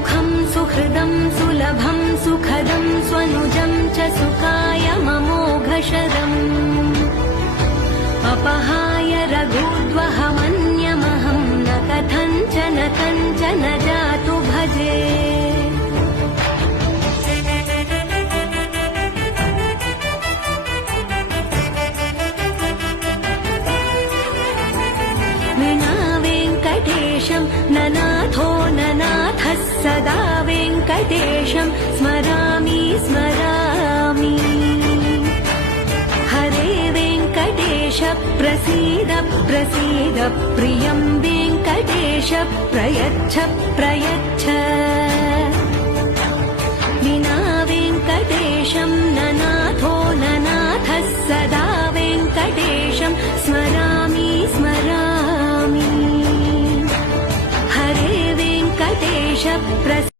सुखं सुहृदं सुलभं सुखदं स्वनुजं च सुखाय ममोघशरम् अपहाय रघुद्वहमन्यमहं न कथञ्चन जातु भजे। विना वेङ्कटेशं ननाथो ननाथः सदा वेङ्कटेशं स्मरामि स्मरामि। हरे वेङ्कटेश प्रसीद प्रसीद प्रियं वेङ्कटेश प्रयच्छ प्रयच्छ। विना वेङ्कटेशं ननाथो ननाथः सदा वेङ्कटेशं स्मरामि स्मरामि। हरे वेङ्कटेश